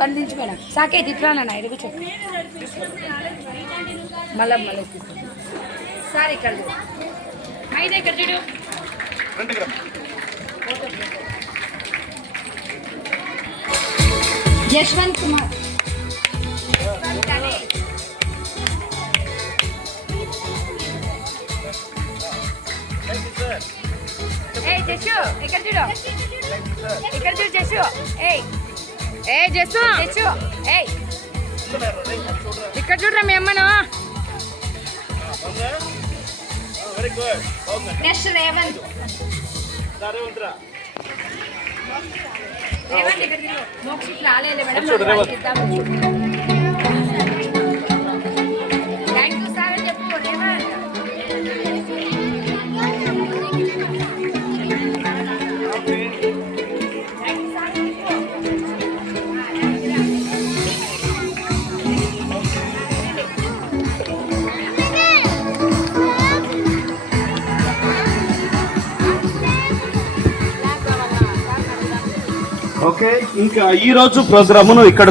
బంధించి మేడం. సాకే తిట్లానన్నా ఇది కూర్చో మళ్ళీ మళ్ళీ సార్ ఇక్కడ. మైదా ఇక్కడ చూడు. యశ్వంత్ కుమార్. ఏయ్ జస్సు ఇక్కడ చూడు. ఇక్కడ చూడు జస్సు. ఏయ్. ఏ జస్సు జస్సు. ఏయ్. ఇక్కడ చూడరా మీ అమ్మను నెక్స్ట్ రేవంత్. రేవంత్ ఇక్కడ చూడు మోక్షిత్ రాలేదు మేడం. ఓకే? ఇంకా ఈ రోజు ప్రోగ్రామును ఇక్కడ